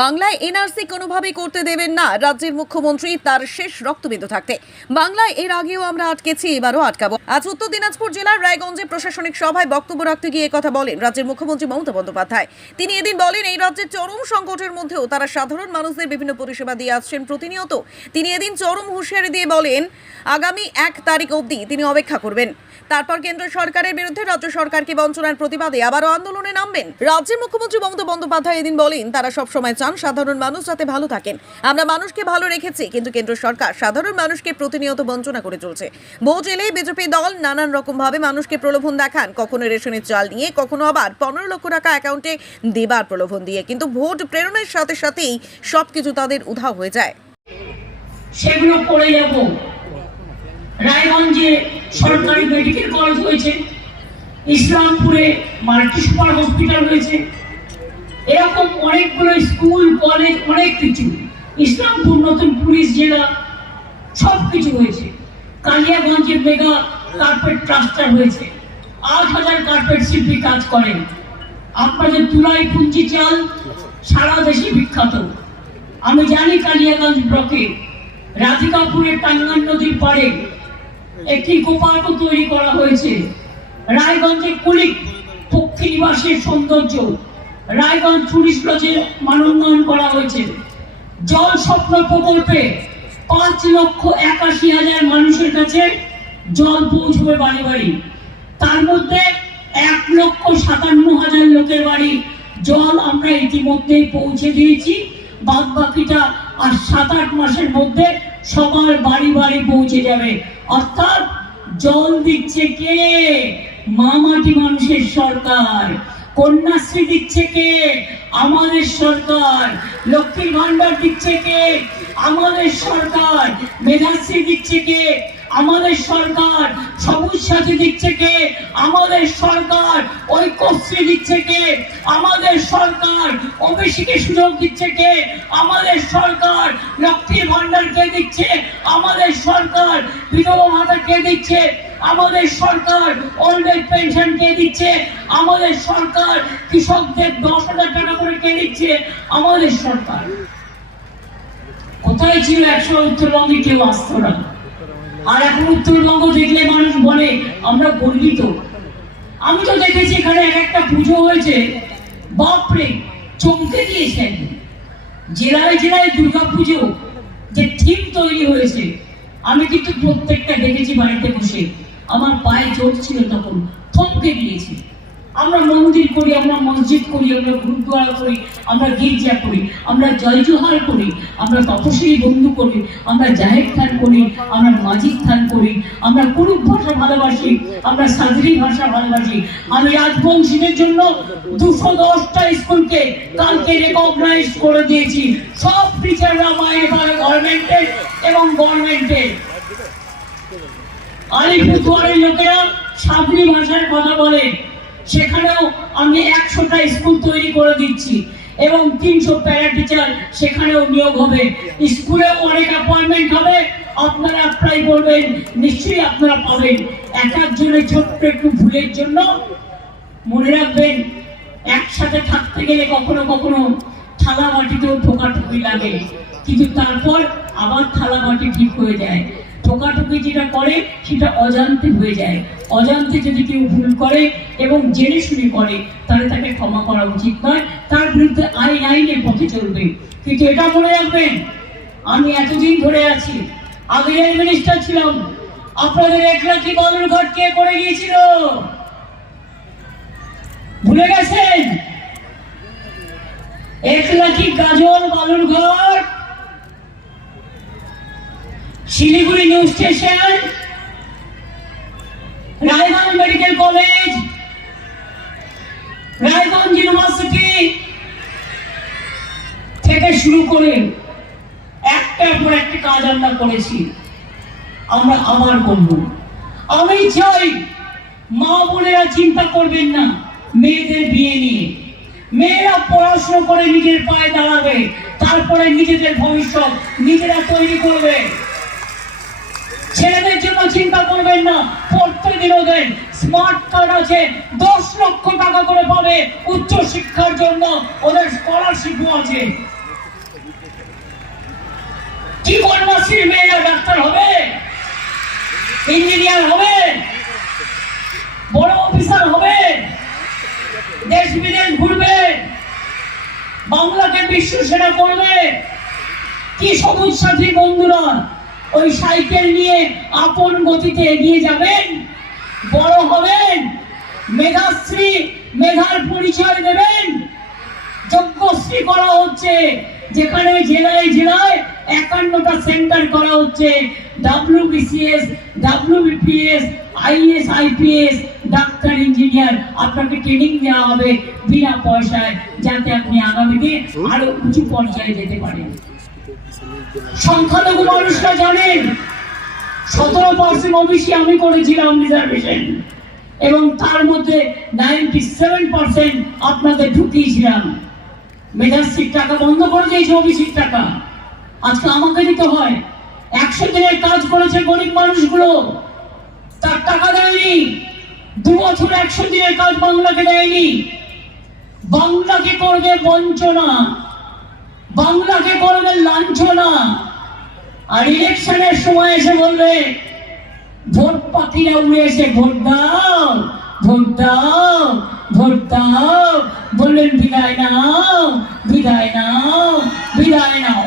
বাংলায় এনআরসি কোনোভাবেই করতে দেবেন না রাজ্যের মুখ্যমন্ত্রী তার শেষ রক্তবিন্দু থাকতে। বাংলায় এর আগেও আমরা আটকেছি, এবারও আটকাবো। আজ উত্তর দিনাজপুর জেলার রায়গঞ্জে প্রশাসনিক সভায় বক্তব্য রাখতে গিয়ে কথা বলেন রাজ্যের মুখ্যমন্ত্রী মমতা বন্দ্যোপাধ্যায়। তিনি এদিন বলেন, এই রাজ্যের চরম সংকটের মধ্যেও তারা সাধারণ মানুষদের বিভিন্ন পরিষেবা দিয়ে আসছেন প্রতিনিয়ত। তিনি এদিন চরম হুঁশিয়ারি দিয়ে বলেন, আগামী 1 তারিখ অবধি তিনি অপেক্ষা করবেন। তারপর কেন্দ্র সরকারের বিরুদ্ধে রাজ্য সরকারকে বঞ্চনার প্রতিবাদে আবারও আন্দোলনে নামবেন। রাজ্যের মুখ্যমন্ত্রী মমতা বন্দ্যোপাধ্যায় এদিন বলেন, তারা সবসময় চান সাধারণ মানুষ যাতে ভালো থাকেন। আমরা মানুষকে ভালো রেখেছি, কিন্তু কেন্দ্র সরকার সাধারণ মানুষকে প্রতিনিয়ত বঞ্চনা করে চলছে। ভোট এলেই বিজেপি দল নানান রকম ভাবে মানুষকে প্রলোভন দেখান, কখনো রেশনের চাল নিয়ে, কখনো আবার 15 লক্ষ টাকা অ্যাকাউন্টে দেবার প্রলোভন দিয়ে। কিন্তু ভোট প্রেরণের সাথে সাথেই সবকিছু তাদের উধাও হয়ে যায়। সেগুলো করে যাব। রায়গঞ্জে সরকারি মেডিকেল কলেজ হয়েছে, ইসলামপুরে মাল্টি সুপার হসপিটাল হয়েছে, এরকম অনেকগুলো স্কুল কলেজ, অনেক কিছু। ইসলামপুর নতুন পুলিশ জেলা, সবকিছু হয়েছে। কালিয়াগঞ্জে মেগা কার্পেট ক্লাস্টার হয়েছে, 8000 কার্পেট শিল্পী কাজ করেন। আপনাদের তুলাই পুঞ্জি চাল সারা দেশে বিখ্যাত। আমি জানি কালিয়াগঞ্জ ব্লকে রাধিকাপুরের টাঙ্গান নদীর পাড়ে একটি গোপার্ক তৈরি করা হয়েছে। রায়গঞ্জে কুলিক পক্ষী নিবাসের সৌন্দর্য, রায়গঞ্জ টুরিস্ট লজে মানোন্নয়ন করা হয়েছে। জল স্বপ্ন প্রকল্পে 5,81,000 মানুষের কাছে জল পৌঁছবে বাড়ি বাড়ি। তার মধ্যে 1,57,000 লোকের বাড়ি জল আমরা ইতিমধ্যেই পৌঁছে দিয়েছি। বাদ বাকিটা আর 7-8 মাসের মধ্যে সবার বাড়ি বাড়ি পৌঁছে যাবে। অর্থাৎ জল দিচ্ছে কে? মামাটি মানুষের সরকার। কন্যাশ্রী দিচ্ছে কে? আমাদের সরকার। লক্ষ্মীর ভান্ডার দিচ্ছে কে? আমাদের সরকার। মেধাশ্রী দিচ্ছে কে? আমাদের সরকার। সবুজ সাথী দিচ্ছে কে? আমাদের সরকার। ঐক্যশ্রী দিচ্ছে কে? আমাদের সরকার। ওবিসিকে সুযোগ দিচ্ছে কে? আমাদের সরকার। লক্ষ্মীর ভান্ডার কে দিচ্ছে? আমাদের সরকার। বিধবা ভাতা কে দিচ্ছে? আমাদের সরকার। ওল্ড এজ পেনশন কে দিচ্ছে? আমাদের সরকার। কৃষকদের 10,000 টাকা করে কে দিচ্ছে? আমাদের সরকার। কোথায় ছিল একসময় উত্তরবঙ্গে কেউ আসতো না, আর এখন উত্তরবঙ্গ দেখলে মানুষ বলে আমরা গর্বিত। আমি তো দেখেছি এখানে একটা পুজো হয়েছে, বাপরে চমকে দিয়েছে। জেলায় জেলায় দুর্গা পুজো যে থিম তৈরি হয়েছে, আমি কিন্তু প্রত্যেকটা দেখেছি বাড়িতে বসে। আমার পায়ে চোট ছিল, তখন থমকে দিয়েছি। আমরা মন্দির করি, আমরা মসজিদ করি, আমরা গুরুদ্বারা করি, আমরা গির্জা করি, আমরা জয় জোহার করি, আমরা তপস্বী বন্ধু করি, আমরা জাহের খান করি, আমরা মাজিদ খান করি, আমরা কুরুক ভাষা ভালোবাসি, আমরা সাজরি ভাষা ভালোবাসি। আমি রাজবংশীদের জন্য 210টা স্কুলকে কালকে রেকগনাইজ করে দিয়েছি। সব টিচাররা মায়ের পারে গভর্নমেন্টের এবং গভর্নমেন্টের। আলিপুরদুয়ারের লোকেরা সাবরি ভাষার কথা বলে, সেখানেও আমি 100টা স্কুল তৈরি করে দিচ্ছি এবং 300 প্যারা টিচার সেখানেও নিয়োগ হবে। স্কুলে অনেক অ্যাপয়েন্টমেন্ট হবে, আপনারা অ্যাপ্লাই করবেন, নিশ্চয়ই আপনারা পাবেন। একজনের ছোট্ট একটু ভুলের জন্য মনে রাখবেন, একসাথে থাকতে গেলে কখনো কখনো থালা বাটিতেও ঠোকাঠুকি লাগে, কিন্তু তারপর আবার থালা বাটি ঠিক হয়ে যায়। ঠোকাঠুকি যেটা করে সেটা অজান্তে হয়ে যায়। অজান্তে যদি কেউ ভুল করে এবং জেনে শুনে করে, তাহলে তাকে ক্ষমা করা উচিত নয়, তার বিরুদ্ধে আইনের পথে চলবে। কিন্তু এটা মনে রাখবেন, আমি এতদিন ধরে আছি, আগে মিনিস্টার ছিলাম। আপনাদের 1 লাখ বালুরঘাট কে করে গিয়েছিল? ভুলে গেছেন? 1 lakh Gazole Balurghat, Siliguri new station, Raiganj medical college, Raiganj university থেকে শুরু করে একটার পর একটা কাজ আমরা করেছি, আমরা আবার করব। আমি চাই মা বোনেরা চিন্তা করবেন না মেয়েদের বিয়ে নিয়ে। মেয়েরা পড়াশোনা করে নিজের পায়ে দাঁড়াবে, তারপরে নিজেদের ভবিষ্যৎ নিজেরা তৈরি করবে। ছেলেদের জন্য চিন্তা করবেন না, প্রত্যেকদিন ওদের স্মার্ট কার্ড আছে, 10 লক্ষ টাকা করে পাবে উচ্চ শিক্ষার জন্য, ওদের স্কলারশিপও আছে। কি কন্যাশ্রীর মেয়েরা ডাক্তার হবে, ইঞ্জিনিয়ার হবে, বড় অফিসার হবে, দেশ বিদেশ ঘুরবে, বাংলাকে বিশ্ব সেরা করবে? কি সবুজ সাথী বন্ধুরা, ওই সাইকেল নিয়ে আপন গতিতে এগিয়ে যাবেন, বড় হবেন, মেধাশ্রী, মেধার পরিচয় দেবেন। যজ্ঞশ্রী করা হচ্ছে, যেখানে জেলায় জেলায় 51টা সেন্টার করা হচ্ছে। WBCS, WBPS, IAS, IPS, doctor, engineer, আপনাকে ট্রেনিং দেওয়া হবে বিনা পয়সায়, যাতে আপনি আগামীতে আরো উঁচু পর্যায়ে যেতে পারেন। সংখ্যালঘু মানুষরা জানেন 17% ওবিসি আমি করেছিলাম রিজার্ভেশন, এবং তার মধ্যে 97% আপনাদের ঢুকিয়েছিলাম। মেধাশ্রীর টাকা বন্ধ করে দিয়েছে, ওবিসির টাকা আজকে আমাকে দিতে হয়। 100 দিনের কাজ করেছে গরিব মানুষগুলো, তার টাকা দেয়নি। 2 বছর 100 দিনের কাজ বাংলাকে দেয়নি। বাংলাকে করবে বঞ্চনা, বাংলাকে করবে লাঞ্ছনা, আর ইলেকশনের সময় এসে বলবে ভোট পাখিরা উড়ে এসে ভোট দাও, ভোট দাও, ভোট দাও, বললেন বিদায় নাও, বিদায় নাও, বিদায় নাও।